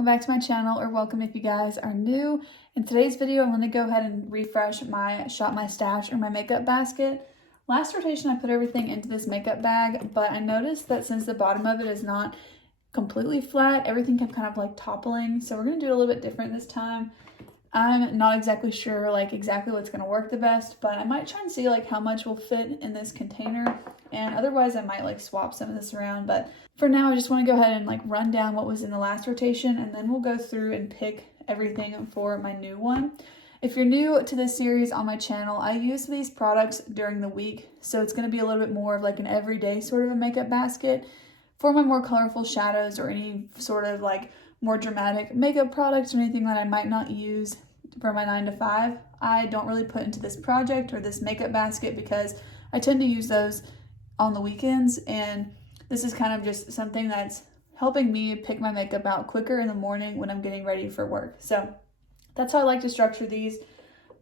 welcome back to my channel, or welcome if you guys are new. In today's video, I'm going to go ahead and refresh my Shop My Stash or my makeup basket. Last rotation I put everything into this makeup bag, but I noticed that since the bottom of it is not completely flat, everything kept kind of like toppling. So we're going to do it a little bit different this time. I'm not exactly sure exactly what's going to work the best, but I might try and see how much will fit in this container, and otherwise I might swap some of this around. But for now I just want to go ahead and run down what was in the last rotation, and then we'll go through and pick everything for my new one. If you're new to this series on my channel, I use these products during the week, so it's going to be a little bit more of an everyday sort of a makeup basket. For my more colorful shadows or any sort of more dramatic makeup products or anything that I might not use for my 9 to 5, I don't really put into this project or this makeup basket because I tend to use those on the weekends, and this is kind of just something that's helping me pick my makeup out quicker in the morning when I'm getting ready for work. So that's how I like to structure these.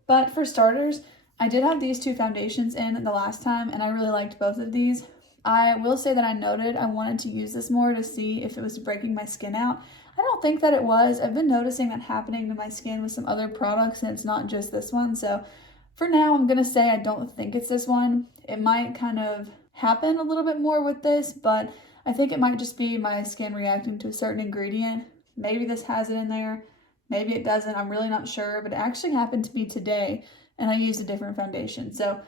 But for starters, I did have these two foundations in the last time, and I really liked both of these. I will say that I noted I wanted to use this more to see if it was breaking my skin out. I don't think that it was. I've been noticing that happening to my skin with some other products, and it's not just this one. So for now, I'm going to say I don't think it's this one. It might kind of happen a little bit more with this, but I think it might just be my skin reacting to a certain ingredient. Maybe this has it in there. Maybe it doesn't. I'm really not sure, but it actually happened to me today, and I used a different foundation. So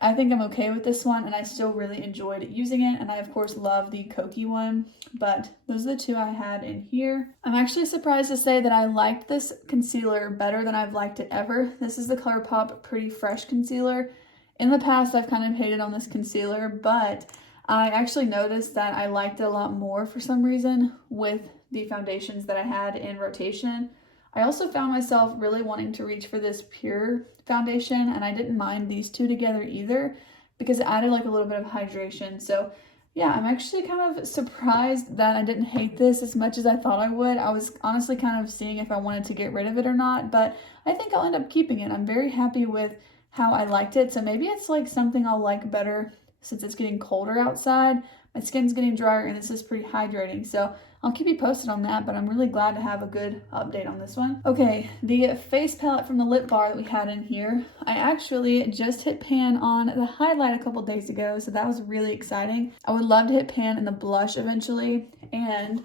I think I'm okay with this one, and I still really enjoyed using it. And I, of course, love the Kokie one, but those are the two I had in here. I'm actually surprised to say that I liked this concealer better than I've liked it ever. This is the ColourPop Pretty Fresh Concealer. In the past, I've kind of hated on this concealer, but I actually noticed that I liked it a lot more for some reason with the foundations that I had in rotation. I also found myself really wanting to reach for this Pure foundation, and I didn't mind these two together either because it added a little bit of hydration. So yeah, I'm actually kind of surprised that I didn't hate this as much as I thought I would. I was honestly kind of seeing if I wanted to get rid of it or not, but I think I'll end up keeping it. I'm very happy with how I liked it. So maybe it's something I'll like better since it's getting colder outside. My skin's getting drier, and this is pretty hydrating. So I'll keep you posted on that, but I'm really glad to have a good update on this one. Okay, the face palette from the lip bar that we had in here, I actually just hit pan on the highlight a couple days ago, so that was really exciting. I would love to hit pan in the blush eventually, and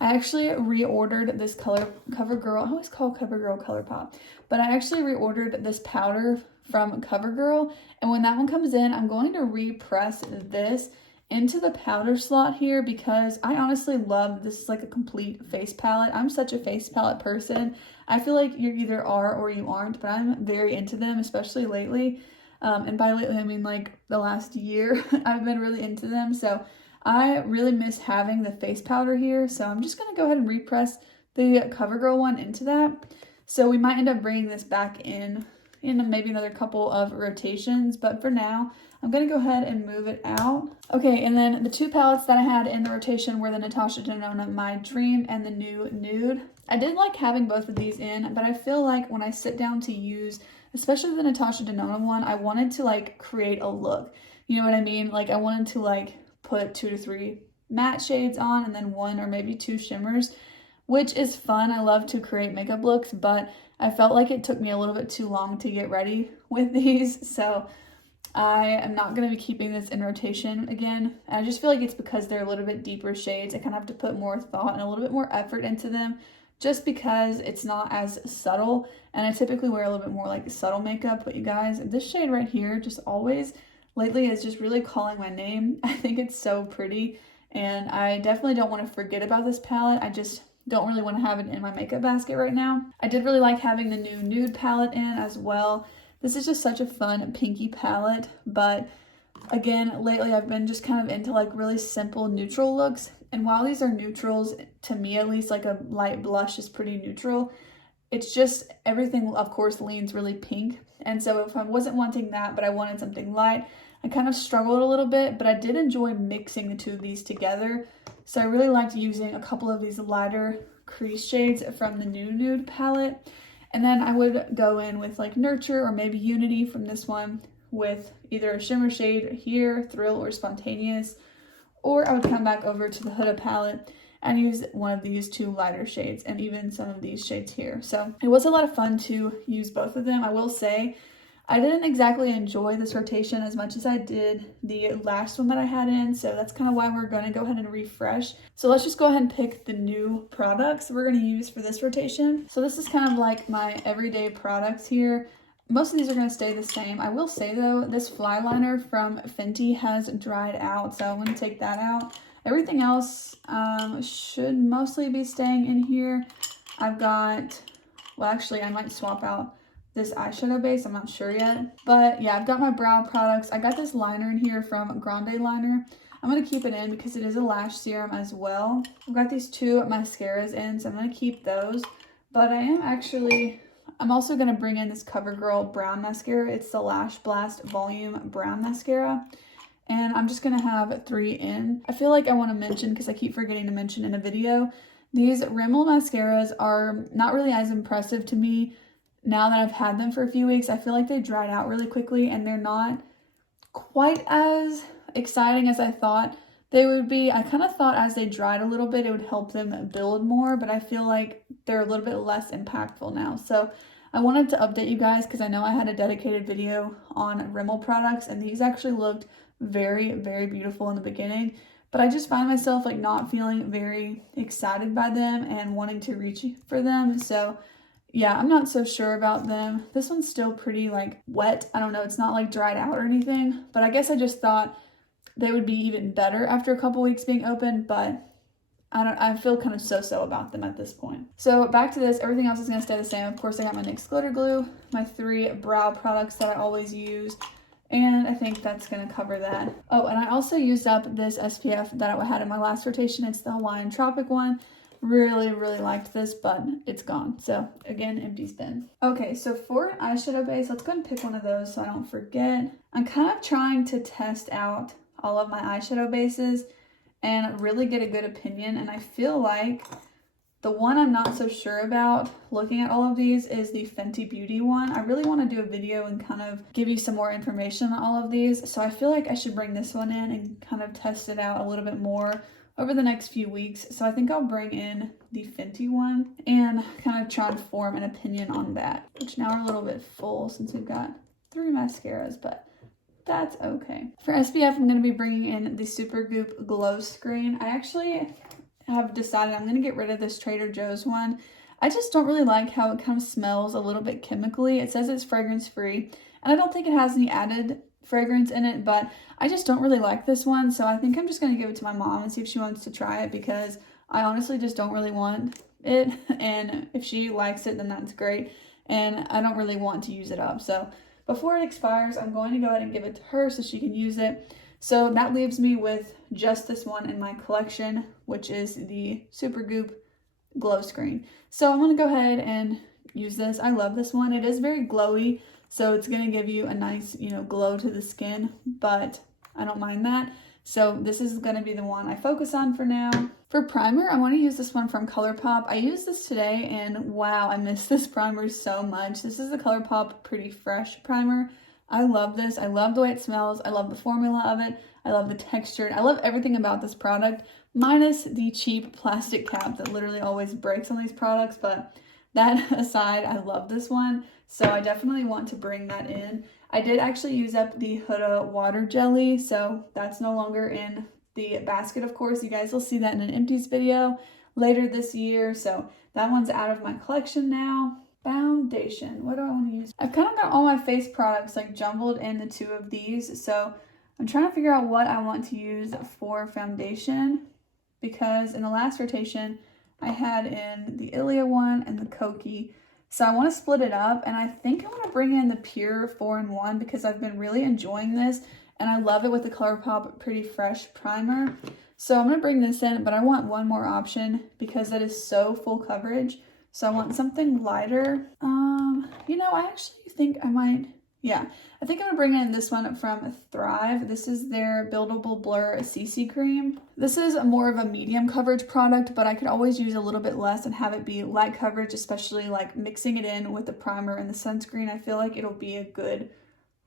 I actually reordered this CoverGirl. I always call CoverGirl ColourPop, but I actually reordered this powder from CoverGirl, and when that one comes in, I'm going to repress this into the powder slot here because I honestly love this. Is a complete face palette. I'm such a face palette person. I feel like you either are or you aren't, but I'm very into them, especially lately. And by lately, I mean the last year, I've been really into them. So I really miss having the face powder here. So I'm just going to go ahead and repress the CoverGirl one into that. So we might end up bringing this back in maybe another couple of rotations, but for now I'm going to go ahead and move it out. Okay, and then the two palettes that I had in the rotation were the Natasha Denona My Dream and the new Nude. I did like having both of these in, but I feel like when I sit down to use, especially the Natasha Denona one, I wanted to create a look. You know what I mean? I wanted to put 2 to 3 matte shades on and then 1 or maybe 2 shimmers, which is fun. I love to create makeup looks, but I felt like it took me a little bit too long to get ready with these, so I am not going to be keeping this in rotation again. And I just feel like it's because they're a little bit deeper shades. I kind of have to put more thought and a little bit more effort into them just because it's not as subtle, and I typically wear a little bit more subtle makeup. But you guys, this shade right here just always lately is just really calling my name. I think it's so pretty, and I definitely don't want to forget about this palette. I just don't really want to have it in my makeup basket right now. I did really like having the new Nude palette in as well. This is just such a fun pinky palette, but again, lately I've been just kind of into really simple neutral looks. And while these are neutrals, to me at least, a light blush is pretty neutral. It's just everything, of course, leans really pink. And so if I wasn't wanting that, but I wanted something light, I kind of struggled a little bit, but I did enjoy mixing the two of these together. So I really liked using a couple of these lighter crease shades from the new Nude palette. And then I would go in with Nurture or maybe Unity from this one with either a shimmer shade here, Thrill or Spontaneous, or I would come back over to the Huda palette and use one of these two lighter shades and even some of these shades here. So it was a lot of fun to use both of them. I will say I didn't exactly enjoy this rotation as much as I did the last one that I had in, so that's kind of why we're going to go ahead and refresh. So let's just go ahead and pick the new products we're going to use for this rotation. So this is kind of like my everyday products here. Most of these are going to stay the same. I will say though, this fly liner from Fenty has dried out, so I'm going to take that out. Everything else should mostly be staying in here. I've got, well actually I might swap out this eyeshadow base, I'm not sure yet. But yeah, I've got my brow products. I got this liner in here from Grande Liner. I'm going to keep it in because it is a lash serum as well. I've got these two mascaras in, so I'm going to keep those. But I'm also going to bring in this CoverGirl brown mascara. It's the Lash Blast Volume Brown Mascara. And I'm just going to have 3 in. I feel like I want to mention, because I keep forgetting to mention in a video, these Rimmel mascaras are not really as impressive to me now that I've had them for a few weeks. I feel like they dried out really quickly and they're not quite as exciting as I thought they would be. I kind of thought as they dried a little bit it would help them build more, but I feel like they're a little bit less impactful now. So I wanted to update you guys because I know I had a dedicated video on Rimmel products and these actually looked very, very beautiful in the beginning, but I just find myself like not feeling very excited by them and wanting to reach for them. So yeah, I'm not so sure about them. This one's still pretty like wet. I don't know, it's not like dried out or anything, but I guess I just thought they would be even better after a couple weeks being open, but I feel kind of so-so about them at this point. So back to this, everything else is going to stay the same. Of course, I got my NYX glitter glue, my 3 brow products that I always use, and I think that's going to cover that. Oh, and I also used up this SPF that I had in my last rotation. It's the Hawaiian Tropic one. Really, really liked this, but it's gone. So again, empty spin. Okay, so for an eyeshadow base, let's go ahead and pick one of those so I don't forget. I'm kind of trying to test out all of my eyeshadow bases and really get a good opinion. And I feel like the one I'm not so sure about looking at all of these is the Fenty Beauty one. I really want to do a video and kind of give you some more information on all of these. So I feel like I should bring this one in and kind of test it out a little bit more over the next few weeks. So I think I'll bring in the Fenty one and kind of try and form an opinion on that, which now are a little bit full since we've got 3 mascaras, but that's okay. For SPF, I'm going to be bringing in the Supergoop Glow Screen. I actually have decided I'm going to get rid of this Trader Joe's one. I just don't really like how it kind of smells a little bit chemically. It says it's fragrance free, and I don't think it has any added fragrance in it, but I just don't really like this one. So I think I'm just going to give it to my mom and see if she wants to try it, because I honestly just don't really want it. And if she likes it, then that's great. And I don't really want to use it up. So before it expires, I'm going to go ahead and give it to her so she can use it. So that leaves me with just this one in my collection, which is the Supergoop Glow Screen. So I'm going to go ahead and use this. I love this one. It is very glowy, so it's going to give you a nice, glow to the skin, but I don't mind that. So this is going to be the one I focus on for now. For primer, I want to use this one from ColourPop. I used this today and wow, I miss this primer so much. This is the ColourPop Pretty Fresh primer. I love this. I love the way it smells. I love the formula of it. I love the texture. I love everything about this product, minus the cheap plastic cap that literally always breaks on these products. But that aside, I love this one. So I definitely want to bring that in. I did actually use up the Huda water jelly, so that's no longer in the basket, of course. You guys will see that in an empties video later this year. So that one's out of my collection now. Foundation. What do I want to use? I've kind of got all my face products like jumbled in the 2 of these. So I'm trying to figure out what I want to use for foundation, because in the last rotation I had in the Ilia one and the Kokie. So I want to split it up, and I think I want to bring in the Pure 4-in-1 because I've been really enjoying this and I love it with the ColourPop Pretty Fresh primer. So I'm going to bring this in, but I want one more option because that is so full coverage. So I want something lighter. I actually think I might, I think I'm gonna bring in this one from Thrive. This is their Buildable Blur CC Cream. This is more of a medium coverage product, but I could always use a little bit less and have it be light coverage, especially like mixing it in with the primer and the sunscreen. I feel like it'll be a good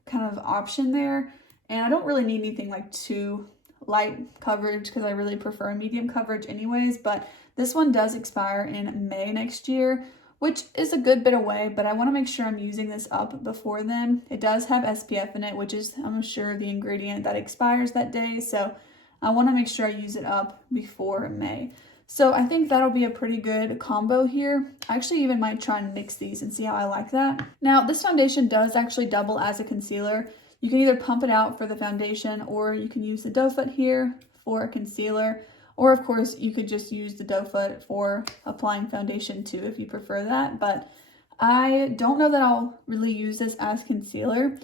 kind of option there. And I don't really need anything like too light coverage because I really prefer medium coverage anyways, but this one does expire in May next year, which is a good bit away, but I want to make sure I'm using this up before then. It does have SPF in it, which is, I'm sure, the ingredient that expires that day, so I want to make sure I use it up before May. So I think that'll be a pretty good combo here. I actually even might try and mix these and see how I like that. Now, this foundation does actually double as a concealer. You can either pump it out for the foundation, or you can use the doe foot here for a concealer. Or of course, you could just use the doe foot for applying foundation too if you prefer that. But I don't know that I'll really use this as concealer.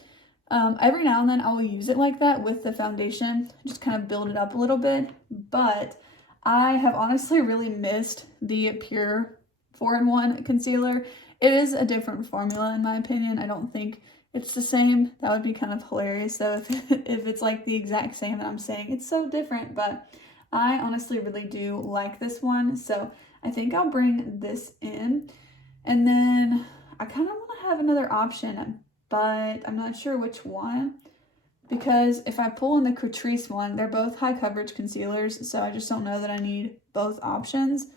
Every now and then I will use it like that with the foundation, just kind of build it up a little bit. But I have honestly really missed the Pure 4-in-1 concealer. It is a different formula in my opinion. I don't think it's the same. That would be kind of hilarious though if it's like the exact same that I'm saying. It's so different, but I honestly really do like this one. So I think I'll bring this in. And then I kind of want to have another option, but I'm not sure which one. Because if I pull in the Catrice one, they're both high coverage concealers. So I just don't know that I need both options.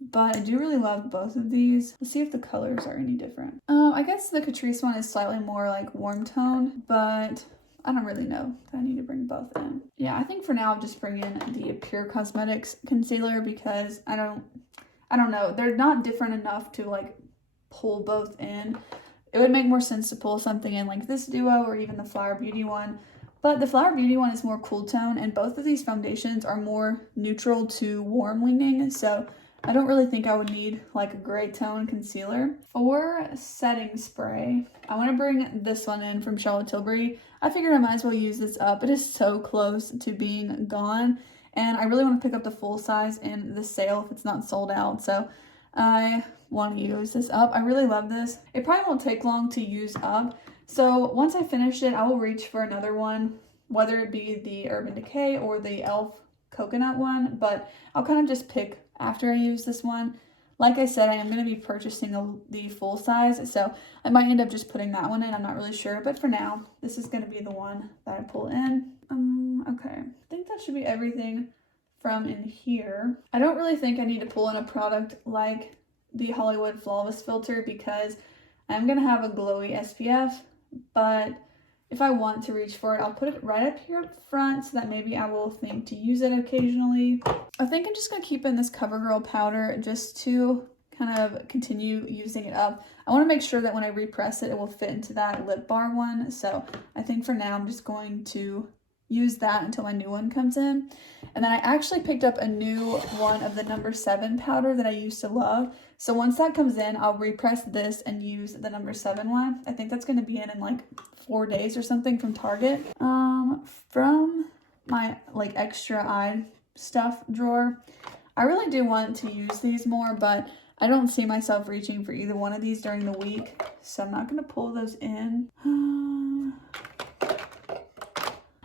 But I do really love both of these. Let's see if the colors are any different. I guess the Catrice one is slightly more like warm tone, but I don't really know that I need to bring both in. Yeah, I think for now I'll just bring in the Pure Cosmetics concealer because I don't know. They're not different enough to like pull both in. It would make more sense to pull something in like this duo or even the Flower Beauty one. But the Flower Beauty one is more cool tone, and both of these foundations are more neutral to warm leaning. So I don't really think I would need like a gray tone concealer. For setting spray, I want to bring this one in from Charlotte Tilbury. I figured I might as well use this up. It is so close to being gone, and I really want to pick up the full size in the sale if it's not sold out. So I want to use this up. I really love this. It probably won't take long to use up. So once I finish it, I will reach for another one, whether it be the Urban Decay or the e.l.f. coconut one, but I'll kind of just pick after I use this one. Like I said, I am going to be purchasing the full size, so I might end up just putting that one in. I'm not really sure, but for now, this is going to be the one that I pull in. Okay, I think that should be everything from in here. I don't really think I need to pull in a product like the Hollywood Flawless Filter because I'm going to have a glowy SPF, but if I want to reach for it, I'll put it right up here up front so that maybe I will think to use it occasionally. I think I'm just going to keep in this CoverGirl powder just to kind of continue using it up. I want to make sure that when I repress it, it will fit into that lip bar one. So I think for now, I'm just going to use that until my new one comes in. And then I actually picked up a new one of the No. 7 powder that I used to love. So once that comes in, I'll repress this and use the No. 7 one. I think that's going to be in like 4 days or something from Target. From my like extra eye stuff drawer, I really do want to use these more, but I don't see myself reaching for either one of these during the week, so I'm not going to pull those in.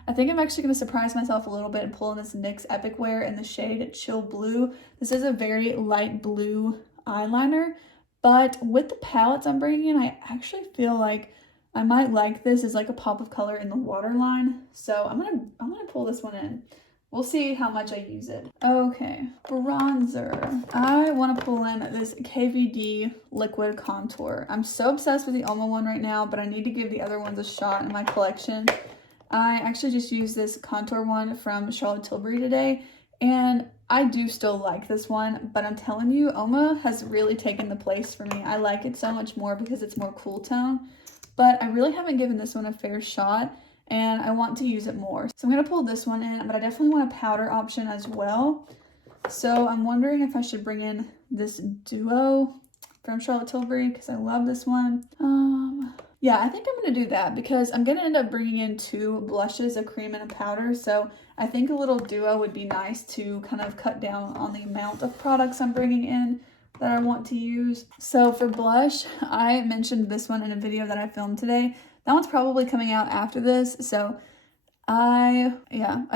I think I'm actually going to surprise myself a little bit and pull in this NYX Epic Wear in the shade Chill Blue. This is a very light blue eyeliner, but with the palettes I'm bringing in, I actually feel like I might like this as like a pop of color in the waterline. So I'm gonna pull this one in. We'll see how much I use it. Okay, bronzer. I want to pull in this KVD liquid contour. I'm so obsessed with the Oma one right now, but I need to give the other ones a shot in my collection. I actually just used this contour one from Charlotte Tilbury today, and I do still like this one, but I'm telling you, Oma has really taken the place for me. I like it so much more because it's more cool tone, but I really haven't given this one a fair shot, and I want to use it more. So I'm going to pull this one in, but I definitely want a powder option as well. So I'm wondering if I should bring in this duo from Charlotte Tilbury because I love this one. Yeah, I think I'm going to do that because I'm going to end up bringing in 2 blushes, a cream and a powder. So I think a little duo would be nice to kind of cut down on the amount of products I'm bringing in that I want to use. So for blush, I mentioned this one in a video that I filmed today. That one's probably coming out after this. So I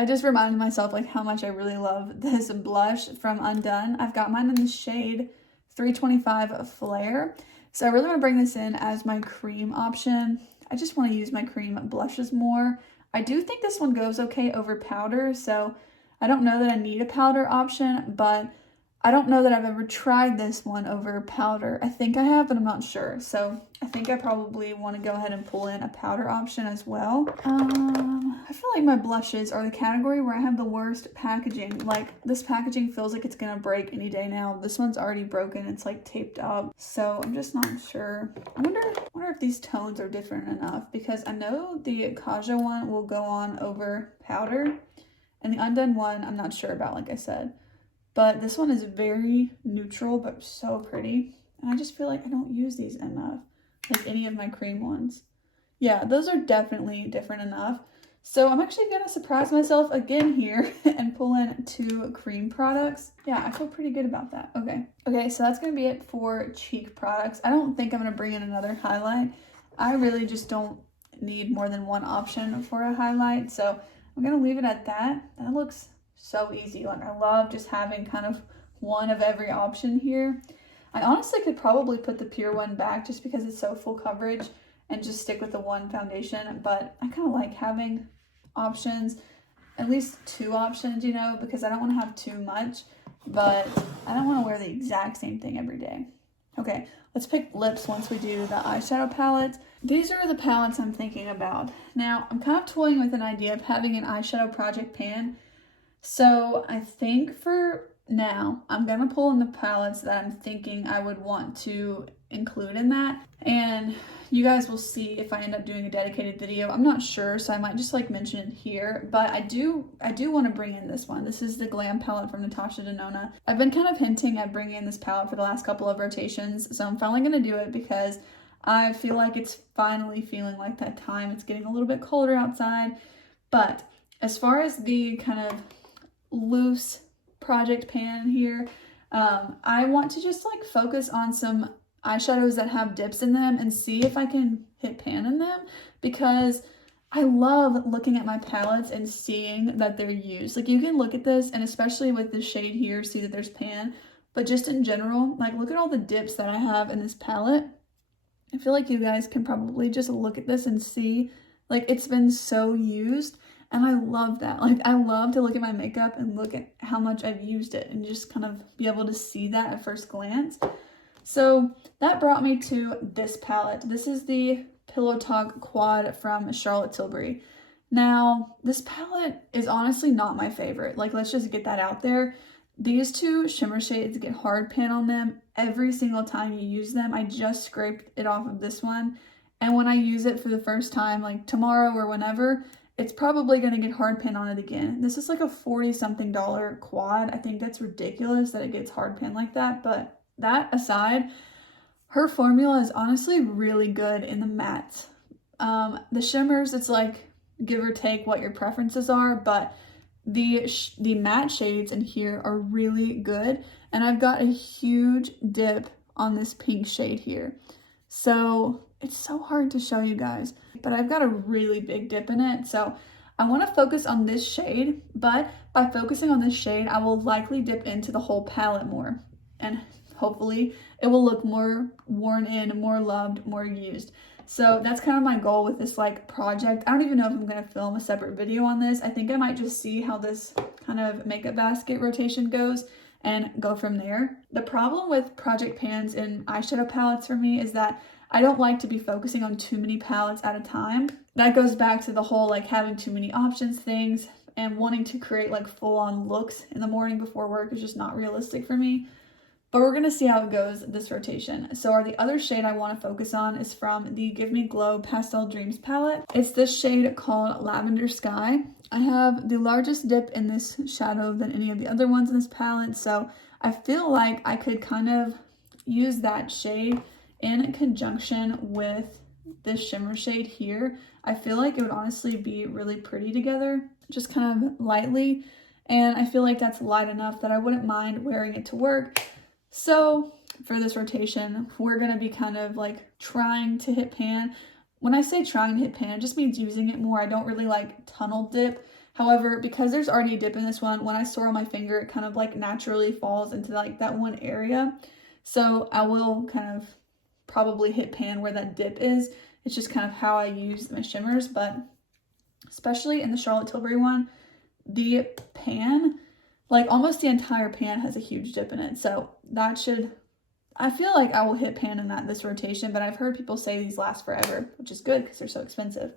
just reminded myself like how much I really love this blush from Undone. I've got mine in the shade 325 Flare. So I really want to bring this in as my cream option. I just want to use my cream blushes more. I do think this one goes okay over powder, so I don't know that I need a powder option, but I don't know that I've ever tried this one over powder. I think I have, but I'm not sure. So I think I probably want to go ahead and pull in a powder option as well. I feel like my blushes are the category where I have the worst packaging. Like, this packaging feels like it's gonna break any day now. This one's already broken. It's like taped up. So I'm just not sure. I wonder if these tones are different enough, because I know the Kaja one will go on over powder, and the Undone one I'm not sure about, like I said. But this one is very neutral, but so pretty. And I just feel like I don't use these enough, like any of my cream ones. Yeah, those are definitely different enough. So I'm actually gonna surprise myself again here and pull in 2 cream products. Yeah, I feel pretty good about that. Okay, so that's gonna be it for cheek products. I don't think I'm gonna bring in another highlight. I really just don't need more than one option for a highlight. So I'm gonna leave it at that. That looks so easy. Like, I love just having kind of one of every option here. I honestly could probably put the Pure one back just because it's so full coverage and just stick with the one foundation, but I kind of like having options, at least 2 options, you know, because I don't want to have too much, but I don't want to wear the exact same thing every day. Okay, let's pick lips once we do the eyeshadow palettes. These are the palettes I'm thinking about. Now, I'm kind of toying with an idea of having an eyeshadow project pan. So I think for now, I'm going to pull in the palettes that I'm thinking I would want to include in that. And you guys will see if I end up doing a dedicated video. I'm not sure, so I might just like mention it here. But I do want to bring in this one. This is the Glam palette from Natasha Denona. I've been kind of hinting at bringing in this palette for the last couple of rotations. So I'm finally going to do it because I feel like it's finally feeling like that time. It's getting a little bit colder outside. But as far as the kind of loose project pan here, I want to just like focus on some eyeshadows that have dips in them and see if I can hit pan in them, because I love looking at my palettes and seeing that they're used. Like, you can look at this, and especially with this shade here, see that there's pan, but just in general, like, look at all the dips that I have in this palette. I feel like you guys can probably just look at this and see, like, it's been so used. And I love that. Like, I love to look at my makeup and look at how much I've used it and just kind of be able to see that at first glance. So that brought me to this palette. This is the Pillow Talk Quad from Charlotte Tilbury. Now, this palette is honestly not my favorite. Like, let's just get that out there. These 2 shimmer shades get hard pan on them every single time you use them. I just scraped it off of this one. And when I use it for the first time, like tomorrow or whenever, it's probably going to get hard pan on it again. This is like a $40-something quad. I think that's ridiculous that it gets hard pan like that. But that aside, her formula is honestly really good in the mattes. The shimmers, it's like give or take what your preferences are, but the matte shades in here are really good. And I've got a huge dip on this pink shade here. So it's so hard to show you guys, but I've got a really big dip in it. So I want to focus on this shade, but by focusing on this shade, I will likely dip into the whole palette more. And hopefully it will look more worn in, more loved, more used. So that's kind of my goal with this like project. I don't even know if I'm going to film a separate video on this. I think I might just see how this kind of makeup basket rotation goes and go from there. The problem with project pans and eyeshadow palettes for me is that I don't like to be focusing on too many palettes at a time. That goes back to the whole like having too many options things, and wanting to create like full-on looks in the morning before work is just not realistic for me. But we're gonna see how it goes this rotation. So the other shade I want to focus on is from the Give Me Glow Pastel Dreams palette. It's this shade called Lavender Sky. I have the largest dip in this shadow than any of the other ones in this palette, so I feel like I could kind of use that shade in conjunction with this shimmer shade here. I feel like it would honestly be really pretty together, just kind of lightly, and I feel like that's light enough that I wouldn't mind wearing it to work. So for this rotation, we're going to be kind of like trying to hit pan. When I say trying to hit pan, it just means using it more. I don't really like tunnel dip. However, because there's already a dip in this one, when I store on my finger, it kind of like naturally falls into like that one area. So I will kind of probably hit pan where that dip is. It's just kind of how I use my shimmers, but especially in the Charlotte Tilbury one, the pan, like almost the entire pan has a huge dip in it. So that should, I feel like I will hit pan in this rotation, but I've heard people say these last forever, which is good because they're so expensive.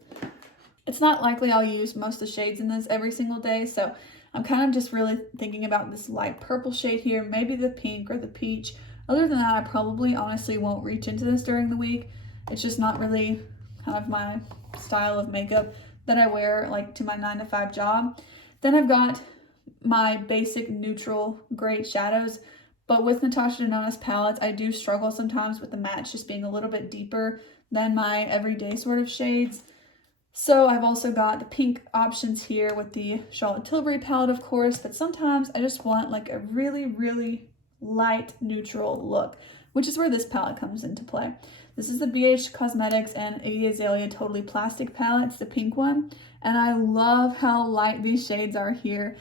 It's not likely I'll use most of the shades in this every single day, so I'm kind of just really thinking about this light purple shade here, maybe the pink or the peach. Other than that, I probably honestly won't reach into this during the week. It's just not really kind of my style of makeup that I wear like to my 9-to-5 job. Then I've got my basic neutral gray shadows, but with Natasha Denona's palettes, I do struggle sometimes with the mattes just being a little bit deeper than my everyday sort of shades. So I've also got the pink options here with the Charlotte Tilbury palette, of course, but sometimes I just want like a really, really light neutral look, which is where this palette comes into play. This is the BH Cosmetics and Iggy Azalea Totally Plastic palette. It's the pink one, and I love how light these shades are here,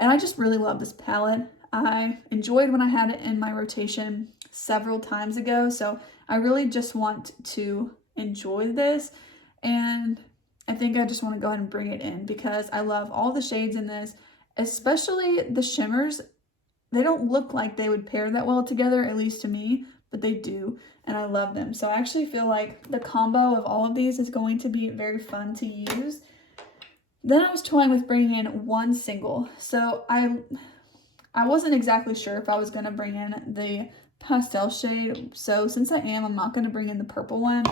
and I just really love this palette. I enjoyed when I had it in my rotation several times ago, so I really just want to enjoy this, and I think I just want to go ahead and bring it in because I love all the shades in this, especially the shimmers. They don't look like they would pair that well together, at least to me, but they do, and I love them. So I actually feel like the combo of all of these is going to be very fun to use. Then I was toying with bringing in one single. So I wasn't exactly sure if I was going to bring in the pastel shade. So since I'm not going to bring in the purple one,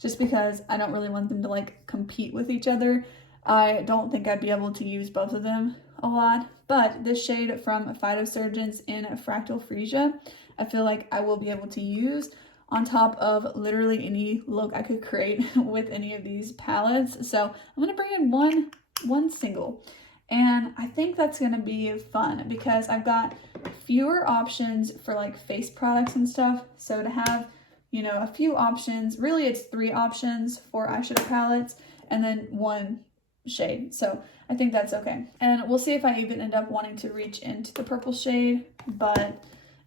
just because I don't really want them to like compete with each other. I don't think I'd be able to use both of them a lot, but this shade from Phytosurgeons in Fractal Freesia, I feel like I will be able to use on top of literally any look I could create with any of these palettes. So I'm gonna bring in one single, and I think that's gonna be fun because I've got fewer options for like face products and stuff. So to have, you know, a few options, really it's 3 options for eyeshadow palettes and then one shade. So I think that's okay. And we'll see if I even end up wanting to reach into the purple shade, but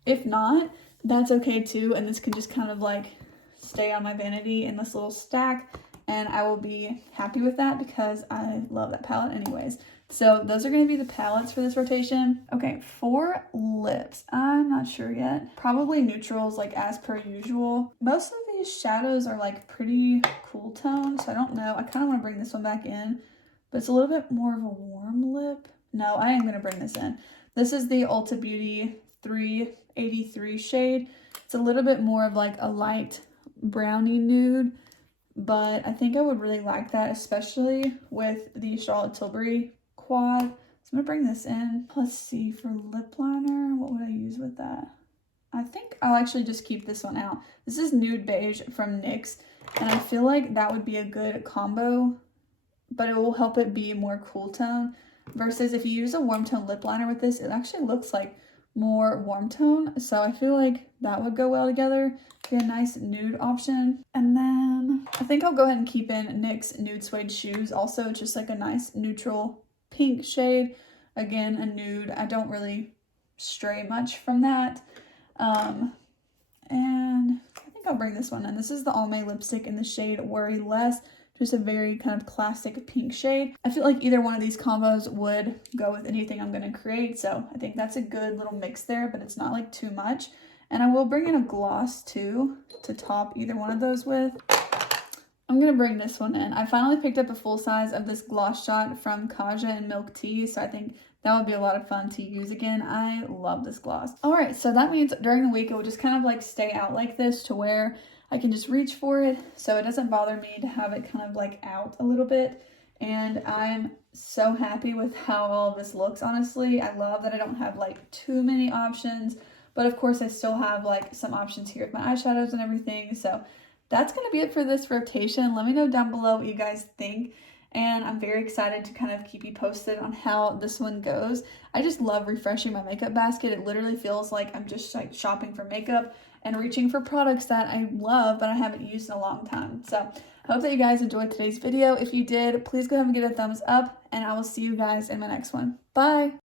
if not, that's okay too. And this can just kind of like stay on my vanity in this little stack, and I will be happy with that because I love that palette anyways. So those are going to be the palettes for this rotation. Okay, for lips, I'm not sure yet. Probably neutrals, like as per usual. Most of these shadows are like pretty cool tone, so I don't know. I kind of want to bring this one back in, but it's a little bit more of a warm lip. No, I am going to bring this in. This is the Ulta Beauty 383 shade. It's a little bit more of like a light brownie nude, but I think I would really like that, especially with the Charlotte Tilbury quad. So I'm gonna bring this in. Let's see, for lip liner, what would I use with that? I think I'll actually just keep this one out. This is Nude Beige from NYX, and I feel like that would be a good combo, but it will help it be more cool tone, versus if you use a warm tone lip liner with this, it actually looks like more warm tone. So I feel like that would go well together. Be a nice nude option. And then I think I'll go ahead and keep in NYX Nude Suede Shoes, also just like a nice neutral pink shade. Again, a nude. I don't really stray much from that. And I think I'll bring this one in. This is the Almay lipstick in the shade Worry Less. Just a very kind of classic pink shade. I feel like either one of these combos would go with anything I'm going to create, so I think that's a good little mix there, but it's not like too much. And I will bring in a gloss too to top either one of those with. I'm going to bring this one in. I finally picked up a full size of this gloss shot from Kaja and Milk Tea, so I think that would be a lot of fun to use again. I love this gloss. All right, so that means during the week it will just kind of like stay out like this to where I can just reach for it, so it doesn't bother me to have it kind of like out a little bit. And I'm so happy with how all of this looks, honestly. I love that I don't have like too many options, but of course I still have like some options here with my eyeshadows and everything. So that's going to be it for this rotation. Let me know down below what you guys think. And I'm very excited to kind of keep you posted on how this one goes. I just love refreshing my makeup basket. It literally feels like I'm just like shopping for makeup and reaching for products that I love but I haven't used in a long time. So I hope that you guys enjoyed today's video. If you did, please go ahead and give it a thumbs up, and I will see you guys in my next one. Bye!